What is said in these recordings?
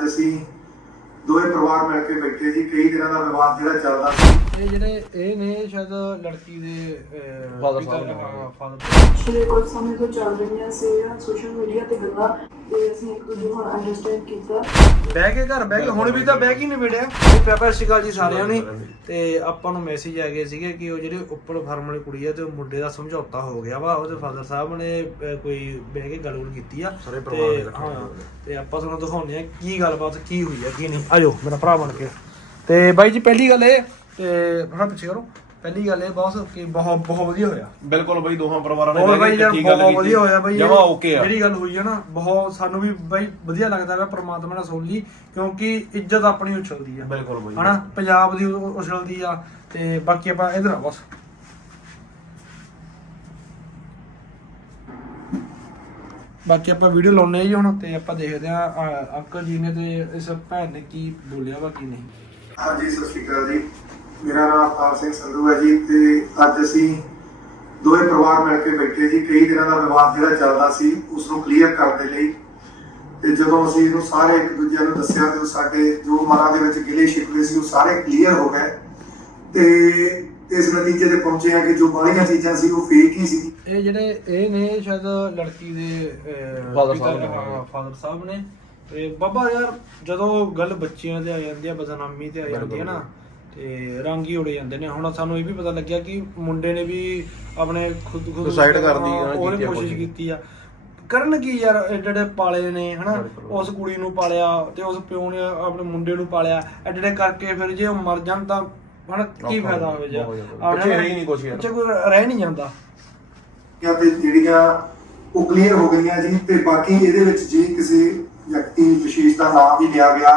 ਅੱਜ ਅਸੀਂ ਦੋਵੇਂ ਪਰਿਵਾਰ ਮਿਲ ਕੇ ਬੈਠੇ ਸੀ ਕਈ ਦਿਨਾਂ ਦਾ ਵਿਵਾਦ ਜਿਹੜਾ ਚੱਲਦਾ ਸੀ। ਇਹ ਜਿਹੜੇ ਇਹ ਨੇ ਸ਼ਾਇਦ ਲੜਕੀ ਦੇ Father ਸਾਹਿਬ ਨੇ। ਫਾਦਰ ਪਿਛਲੇ ਕੁਝ ਸਮੇਂ ਤੋਂ ਚੱਲ ਰਹੀਆਂ ਸੀ ਸੋਸ਼ਲ ਮੀਡੀਆ ਤੇ ਗੱਲਾਂ ਤੇ ਅਸੀਂ ਇੱਕ ਦੂਜੇ ਨੂੰ ਅੰਡਰਸਟੈਂਡ ਕੀਤਾ। ਬਹਿ ਕੇ ਘਰ ਬਹਿ ਕੇ ਹੁਣ ਵੀ ਤਾਂ ਬਹਿ ਕੇ ਹੀ ਨਿਬੜਿਆ। ਇਹ ਪਿਆਪਾ ਸ਼ਿਕਾਲ ਜੀ ਸਾਰਿਆਂ ਨੇ ਤੇ ਆਪਾਂ ਨੂੰ ਮੈਸੇਜ ਆ ਗਿਆ ਸੀਗੇ ਕਿ ਉਹ ਜਿਹੜੇ ਉੱਪਰ ਫਾਰਮ ਵਾਲੀ ਕੁੜੀ ਆ ਤੇ ਉਹ ਮੁੰਡੇ ਦਾ ਸਮਝੌਤਾ ਹੋ ਗਿਆ ਵਾ। ਉਹਦੇ ਫਾਦਰ ਸਾਹਿਬ ਨੇ ਅਹ, ਕੋਈ ਬਹਿ ਕੇ ਗੱਲ-ਗੁਲ ਕੀਤੀ ਆ। ਸਾਰੇ ਪਰਿਵਾਰ ਦੇ ਤੇ ਇਕੱਠੇ ਹਾਂ ਤੇ ਆਪਾਂ ਤੁਹਾਨੂੰ ਦਿਖਾਉਂਦੇ ਆ ਕੀ ਗੱਲਬਾਤ ਕੀ ਹੋਈ ਆ ਕੀ ਨਹੀਂ। ਆਜੋ ਮੇਰਾ ਭਰਾ ਬਣ ਕੇ। ਤੇ ਬਾਈ ਜੀ ਪਹਿਲੀ ਗੱਲ ਇਹ ਤੇ ਥੋੜਾ ਪਿੱਛੇ ਕਰੋ। ਪਹਿਲੀ ਗੱਲ ਇਹ ਬਹੁਤ ਕਿ ਬਹੁਤ ਬਹੁਤ ਵਧੀਆ ਹੋਇਆ। ਬਿਲਕੁਲ ਬਈ ਦੋਹਾਂ ਪਰਿਵਾਰਾਂ ਨੇ ਹੋਰ ਬਾਈ ਕੇ ਯਾਰ ਬਹੁਤ ਵਧੀਆ ਹੋਇਆ ਬਾਈ ਜਮਾ ਓਕੇ ਆ। ਜਿਹੜੀ ਗੱਲ ਹੋਈ ਹੈ ਨਾ ਬਹੁਤ ਸਾਨੂੰ ਵੀ ਬਾਈ ਵਧੀਆ ਲੱਗਦਾ ਹੈ ਪ੍ਰਮਾਤਮਾ ਨੇ ਸੁਣ ਲਈ ਕਿਉਂਕਿ ਇੱਜ਼ਤ ਆਪਣੀ ਉਛਲਦੀ ਆ। ਬਿਲਕੁਲ ਬਾਈ। ਹਨਾ? ਪੰਜਾਬ ਦੀ ਉਛਲਦੀ ਆ ਤੇ ਬਾਕੀ ਆਪਾਂ ਇਧਰ ਆ ਬਸ। ਬਾਕੀ ਆਪਾਂ ਵੀਡੀਓ ਲਾਉਣੇ ਆ ਜੀ ਹੁਣ ਤੇ ਆਪਾਂ ਦੇਖਦੇ ਆ ਅੰਕਲ ਜੀ ਨੇ ਤੇ ਇਸ ਭੈਣ ਨੇ ਕੀ ਬੋਲਿਆ ਵਾ ਕੀ ਨਹੀਂ। ਹਾਂਜੀ ਸਤਿ ਸ਼੍ਰੀ ਅਕਾਲ ਜੀ। ਮੇਰਾ ਨਾਮ ਅਵਤਾਰ ਸਿੰਘ ਸੰਧੂ ਹੈ ਜੀ ਤੇ ਅੱਜ ਅਸੀਂ ਦੋਵੇਂ ਪਰਿਵਾਰ ਮਿਲ ਕੇ ਬੈਠੇ ਸੀ ਕਈ ਦਿਨਾਂ ਦਾ ਵਿਵਾਦ ਜਿਹੜਾ ਚੱਲਦਾ ਸੀ ਉਸ ਨੂੰ ਕਲੀਅਰ ਕਰਨ ਦੇ ਲਈ। ਤੇ ਜਦੋਂ ਅਸੀਂ ਇਹਨੂੰ ਸਾਰੇ ਇੱਕ ਦੂਜੇ ਨੂੰ ਦੱਸਿਆ ਤੇ ਸਾਡੇ ਜੋ ਮਨਾਂ ਦੇ ਵਿੱਚ ਗਿਲੇ ਸ਼ਿਕਵੇ ਸੀ ਉਹ ਸਾਰੇ ਕਲੀਅਰ ਹੋ ਗਏ। ਤੇ ਇਸ ਨਤੀਜੇ ਤੇ ਪਹੁੰਚੇ ਆ ਕਿ ਜੋ ਬਾਹਲੀਆਂ ਚੀਜ਼ਾਂ ਸੀ ਉਹ ਫੇਕ ਹੀ ਸੀ। ਇਹ ਜਿਹੜੇ ਇਹ ਨੇ ਸ਼ਾਇਦ ਲੜਕੀ ਦੇ Father ਸਾਹਿਬ ਨੇ। ਫਾਦਰ ਸਾਹਿਬ ਨੇ। ਤੇ ਬਾਬਾ ਯਾਰ ਜਦੋਂ ਗੱਲ ਬੱਚਿਆਂ ਤੇ ਆ ਜਾਂਦੀ ਆ ਬਦਨਾਮੀ ਤੇ ਆ ਜਾਂਦੀ ਆ ਨਾ ਤੇ ਰੰਗ ਹੀ ਉੜ ਜਾਂਦੇ ਨੇ ਹੁਣ ਸਾਨੂੰ ਇਹ ਵੀ ਪਤਾ ਲੱਗਿਆ ਕਿ ਮੁੰਡੇ ਨੇ ਵੀ ਆਪਣੇ ਖੁਦ ਖੁਦ Suicide ਕਰਨ ਦੀ ਹਾਂ, ਉਹਨੇ ਆ ਕੋਸ਼ਿਸ਼। ਕੀਤੀ ਆ ਕਰਨ ਕੀ ਯਾਰ ਐਡੇ ਪਾਲੇ ਨੇ ਹਨਾ। ਉਸ ਕੁੜੀ ਨੂੰ ਪਾਲਿਆ ਤੇ ਉਸ ਪਿਓ ਨੇ ਆਪਣੇ ਮੁੰਡੇ ਨੂੰ ਪਾਲਿਆ ਐਡੇ ਕਰਕੇ ਫਿਰ ਜੇ ਉਹ ਮਰ ਜਾਣ ਤਾਂ ਹਨਾ ਕੀ ਫਾਇਦਾ ਹੋ ਜਾ ਬਹੁਤ ਜ਼ਿਆਦਾ। ਪਿੱਛੇ ਹੈ ਹੀ ਨਹੀਂ ਕੁਛ ਯਾਰ। ਕੋਈ ਰਹਿ ਨਹੀਂ ਜਾਂਦਾ ਜਾਂ ਤੇ ਜਿਹੜੀਆਂ ਉਹ ਕਲੀਅਰ ਹੋ ਗਈਆਂ ਜੀ ਤੇ ਬਾਕੀ ਇਹਦੇ ਵਿੱਚ ਜੇ ਕਿਸੇ ਵਿਅਕਤੀ ਵਿਸ਼ੇਸ਼ ਦਾ ਨਾਮ ਵੀ ਲਿਆ ਗਿਆ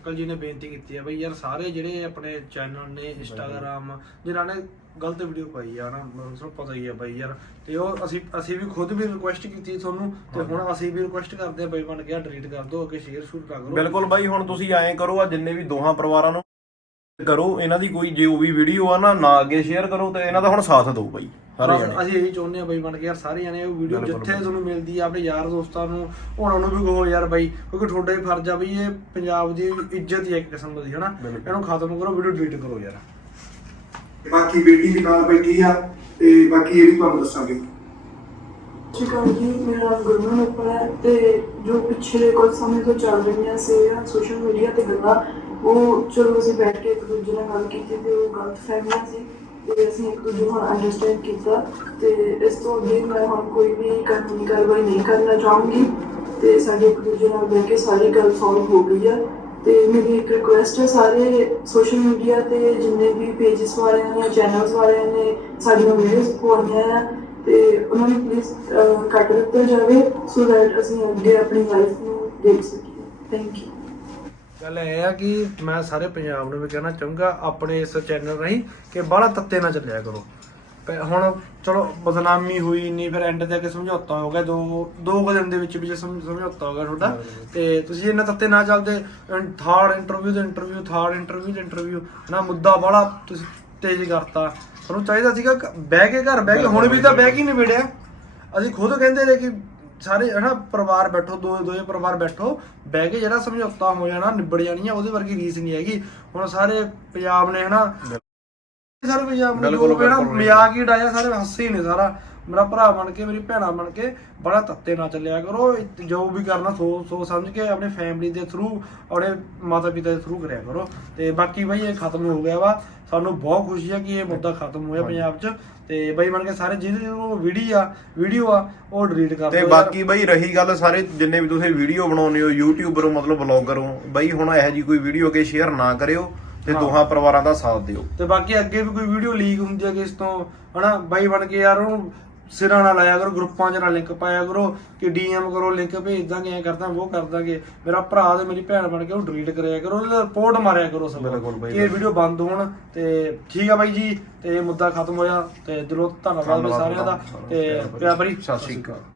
ਅੰਕਲ ਜੀ ਨੇ ਬੇਨਤੀ ਕੀਤੀ ਹੈ ਬਈ ਯਾਰ ਸਾਰੇ ਜਿਹੜੇ ਆਪਣੇ ਚੈਨਲ ਨੇ ਇੰਸਟਾਗ੍ਰam ਜਿਨ੍ਹਾਂ ਨੇ ਗਲਤ ਵੀਡੀਓ ਪਾਈ ਆ ਨਾ ਮੈਨੂੰ ਤੁਹਾਨੂੰ ਪਤਾ ਹੀ ਆ ਬਾਈ ਯਾਰ। ਤੇ ਉਹ ਅਸੀਂ ਅਸੀਂ ਵੀ ਖੁਦ ਵੀ ਰਿਕੁਐਸਟ ਕੀਤੀ ਤੁਹਾਨੂੰ ਤੇ ਹੁਣ ਅਸੀਂ ਵੀ ਰਿਕੁਐਸਟ ਕਰਦੇ ਆ ਬਈ ਬਣ ਗਿਆ ਡਿਲੀਟ ਕਰ ਦਿਓ ਅੱਗੇ ਸ਼ੇਅਰ ਸ਼ੂਟ ਕਰੋ। ਬਿਲਕੁਲ ਬਾਈ ਹੁਣ ਤੁਸੀਂ ਐਂ ਕਰੋ ਆ ਜਿੰਨੇ ਵੀ ਦੋਹਾਂ ਪਰਿਵਾਰਾਂ ਨੂੰ ਕਰੋ ਇਹਨਾਂ ਦੀ ਕੋਈ ਜੇ ਉਹ ਵੀ ਵੀਡੀਓ ਆ ਨਾ ਨਾ ਅੱਗੇ ਸ਼ੇਅਰ ਕਰੋ ਤੇ ਇਹਨਾਂ ਦਾ ਹੁਣ ਸਾਥ ਦਿਓ ਬਾਈ ਸਾਰੇ ਬਸ ਜਣੇ ਅਸੀਂ ਇਹੀ ਚਾਹੁੰਦੇ ਆ ਬਈ ਬਣ ਕੇ ਯਾਰ ਸਾਰੇ ਜਣੇ ਉਹ ਵੀਡੀਓ ਬਿਲਕੁਲ, ਜਿੱਥੇ। ਤੁਹਾਨੂੰ ਮਿਲਦੀ ਆ ਆਪਣੇ ਯਾਰ ਦੋਸਤਾਂ ਨੂੰ ਉਹਨਾਂ ਨੂੰ ਵੀ ਕਹੋ ਯਾਰ ਬਈ ਕਿਉਂਕਿ ਤੁਹਾਡਾ ਹੀ ਫਰਜ਼ ਆ ਬਈ ਇਹ ਪੰਜਾਬ ਦੀ ਇੱਜ਼ਤ ਹੀ ਆ ਇੱਕ ਕਿਸਮ ਦੀ ਹਨਾ ਬਿਲਕੁਲ। ਇਹਨੂੰ ਖਤਮ ਕਰੋ ਵੀਡੀਓ ਡਿਲੀਟ ਕਰੋ ਯਾਰ ਬਾਕੀ ਬੇਟੀ ਵੀ ਨਾਲ ਬੈਠੀ ਆ ਤੇ ਬਾਕੀ ਇਹ ਵੀ ਤੁਹਾਨੂੰ ਦੱਸਾਂਗੇ ਸ਼ਿਕਾਲ ਜੀ ਮੇਰਾ ਨਾਮ ਗੁਰਮਨ ਉੱਪਰ ਹੈ ਤੇ ਜੋ ਪਿਛਲੇ ਕੁਝ ਸਮੇਂ ਤੋਂ ਚੱਲ ਰਹੀਆਂ ਸੀ ਸੋਸ਼ਲ ਮੀਡੀਆ ਤੇ ਗੱਲਾਂ ਉਹ ਚਲੋ ਅਸੀਂ ਬੈਠ ਕੇ ਇੱਕ ਦੂਜੇ ਨਾਲ ਗੱਲ ਕੀਤੀ ਤੇ ਉਹ ਗਲਤ ਫਹਿਮੀਆਂ ਸੀ ਤੇ ਅਸੀਂ ਇੱਕ ਦੂਜੇ ਨੂੰ ਅੰਡਰਸਟੈਂਡ ਕੀਤਾ ਤੇ ਇਸ ਤੋਂ ਅੱਗੇ ਮੈਂ ਹੁਣ ਕੋਈ ਵੀ ਕਾਨੂੰਨੀ ਕਾਰਵਾਈ ਨਹੀਂ ਕਰਨਾ ਚਾਹੂੰਗੀ ਤੇ ਸਾਡੇ ਇੱਕ ਦੂਜੇ ਨਾਲ ਬੈਠ ਕੇ ਸਾਰੀ ਗੱਲ ਸੋਲਵ ਹੋ ਗਈ ਆ ਤੇ ਮੇਰੀ ਇੱਕ ਰਿਕੁਐਸਟ ਹੈ ਸਾਰੇ ਸੋਸ਼ਲ ਮੀਡੀਆ ਤੇ ਜਿੰਨੇ ਵੀ ਪੇजेस ਵਾਲਿਆਂ ਨੇ ਚੈਨਲਸ ਵਾਲਿਆਂ ਨੇ, ਸਾਡੀਆਂ ਵੀਡੀਓਜ਼ ਪਾਉਣੀਆਂ ਆ ਤੇ ਉਹਨਾਂ ਨੂੰ ਪਲੀਜ਼ ਕੱਟ ਦਿੱਤਾ ਜਾਵੇ ਸੋ ਦੈਟ ਅਸੀਂ ਅੱਗੇ ਆਪਣੀ ਲਾਈਫ ਨੂੰ ਦੇਖ ਸਕੀਏ। ਥੈਂਕ ਯੂ ਗੱਲ ਇਹ ਆ ਕਿ ਮੈਂ ਸਾਰੇ ਪੰਜਾਬ ਨੂੰ ਵੀ ਕਹਿਣਾ ਚਾਹੂੰਗਾ ਆਪਣੇ ਇਸ ਚੈਨਲ ਰਾਹੀਂ ਕਿ ਬਾਹਲਾ ਤੱਤੇ ਨਾ ਚੱਲਿਆ ਕਰੋ। ਹੁਣ ਚਲੋ ਬਦਨਾਮੀ ਹੋਈ ਨਹੀਂ ਫਿਰ ਐਂਡ ਤੇ ਆ ਕੇ ਸਮਝੌਤਾ ਹੋ ਗਿਆ ਦੋ ਦੋ ਕੁ ਦਿਨ ਦੇ ਵਿੱਚ ਵਿੱਚ ਸਮ- ਸਮਝੌਤਾ ਹੋ ਗਿਆ ਤੁਹਾਡਾ ਤੇ ਤੁਸੀਂ ਇਹਨਾਂ ਤੱਤੇ ਨਾ ਚੱਲਦੇ ਥਰਡ ਇੰਟਰਵਿਊ ਤੇ ਇੰਟਰਵਿਊ ਥਰਡ ਇੰਟਰਵਿਊ ਤੇ ਇੰਟਰਵਿਊ ਨਾ ਮੁੱਦਾ ਬਾਹਲਾ ਤੁਸੀਂ ਤੇਜ਼ ਕਰਤਾ। ਤੁਹਾਨੂੰ ਚਾਹੀਦਾ ਸੀਗਾ ਬਹਿ ਕੇ ਘਰ ਬਹਿ ਕੇ ਹੁਣ ਵੀ ਤਾਂ ਬਹਿ ਕੇ ਹੀ ਨਿਬੜਿਆ। ਅਸੀਂ ਖੁਦ ਕਹਿੰਦੇ ਨੇ ਕਿ ਸਾਰੇ ਹਨਾ ਪਰਿਵਾਰ ਬੈਠੋ ਦੋ ਦੋਏ ਪਰਿਵਾਰ ਬੈਠੋ ਬਹਿ ਕੇ ਜਿਹੜਾ ਸਮਝੌਤਾ ਹੋ ਜਾਣਾ ਨਿਬੜ ਜਾਣੀ ਆ ਉਹਦੇ ਵਰਗੀ ਰੀਸ ਨਹੀਂ ਹੈਗੀ ਹੁਣ ਸਾਰੇ ਪੰਜਾਬ ਨੇ ਹਨਾ ਸਾਰੇ ਪੰਜਾਬ ਨੇ ਬਿਲਕੁਲ, ਜੋ ਵੀ ਨਾ ਬਿਲਕੁਲ। ਮਜ਼ਾਕ ਹੀ ਡਾਇਆ ਸਾਰੇ ਹੱਸੇ ਹੀ ਨੇ ਸਾਰਾ ਮੇਰਾ ਭਰਾ ਬਣ ਕੇ ਮੇਰੀ ਭੈਣਾ ਬਣ ਕੇ ਬੜਾ ਤੱਤੇ ਨਾ ਚੱਲਿਆ ਕਰੋ। ਜੋ ਵੀ ਕਰਨਾ ਸੋ ਸੋ ਸਮਝ ਕੇ ਆਪਣੇ ਫੈਮਿਲੀ ਦੇ ਥਰੂ ਆਪਣੇ ਮਾਤਾ ਪਿਤਾ ਦੇ ਥਰੂ ਕਰਿਆ ਕਰੋ। ਤੇ ਬਾਕੀ ਬਈ ਇਹ ਖਤਮ ਹੋ ਗਿਆ ਵਾ। ਸਾਨੂੰ ਬਹੁਤ ਖੁਸ਼ੀ ਹੈ ਕਿ ਇਹ ਮੁੱਦਾ ਖਤਮ ਹੋਇਆ ਪੰਜਾਬ 'ਚ। ਤੇ ਬਈ ਬਣ ਕੇ ਸਾਰੇ ਜਿਹਦੇ ਨੂੰ ਵੀਡੀਓ ਆ ਵੀਡੀਓ ਆ ਉਹ ਡਿਲੀਟ ਕਰ ਤੇ ਦਿਓ। ਯਾਰ। ਬਾਕੀ ਬਾਈ ਰਹੀ ਗੱਲ ਸਾਰੇ ਜਿੰਨੇ ਵੀ ਤੁਸੀਂ ਵੀਡੀਓ ਬਣਾਉਂਦੇ ਹੋ ਯੂਟਿਊਬਰ ਹੋ ਮਤਲਬ ਬਲੌਗਰ ਹੋ ਬਾਈ ਹੁਣ ਇਹੋ ਜੀ ਕੋਈ ਵੀਡੀਓ ਕੇ ਸ਼ੇਅਰ ਨਾ ਕਰਿਓ ਤੇ। ਦੋਹਾਂ ਪਰਿਵਾਰਾਂ ਦਾ ਸਾਥ ਦਿਓ। ਤੇ ਬਾਕੀ ਅੱਗੇ ਵੀ ਕੋਈ ਵੀਡੀਓ ਲੀਕ ਹੁੰਦੀ ਹੈ ਕਿਸ ਤੋਂ ਹਨਾ? ਬਾਈ ਬਣ ਕੇ ਯਾਰ ਉਹਨੂੰ ਸਿਰਾਂ ਨਾਲ ਲਾਇਆ ਕਰੋ ਗਰੁੱਪਾਂ 'ਚ ਨਾ ਲਿੰਕ ਪਾਇਆ ਕਰੋ ਕਿ ਡੀਐਮ ਕਰੋ ਲਿੰਕ ਭੇਜ ਦਾਂਗੇ ਐ ਕਰਦਾ ਉਹ ਕਰ ਦਾਂਗੇ ਮੇਰਾ ਭਰਾ ਤੇ ਮੇਰੀ ਭੈਣ ਬਣ ਕੇ ਉਹ ਡਿਲੀਟ ਕਰਿਆ ਕਰੋ ਉਹਦਾ ਰਿਪੋਰਟ ਮਾਰਿਆ ਕਰੋ ਸਭ ਬਿਲਕੁਲ ਬਾਈ, ਇਹ ਵੀਡੀਓ ਬੰਦ ਹੋਣ ਤੇ ਠੀਕ ਆ ਬਾਈ ਜੀ ਤੇ ਇਹ ਮੁੱਦਾ ਖਤਮ ਹੋਇਆ ਤੇ ਦਿਲੋਂ ਧੰਨਵਾਦ ਸਾਰਿਆਂ ਦਾ। ਤੇ ਪਿਆਰ ਭਰੀ ਸਤਿ ਸ਼੍ਰੀ ਅਕਾਲ।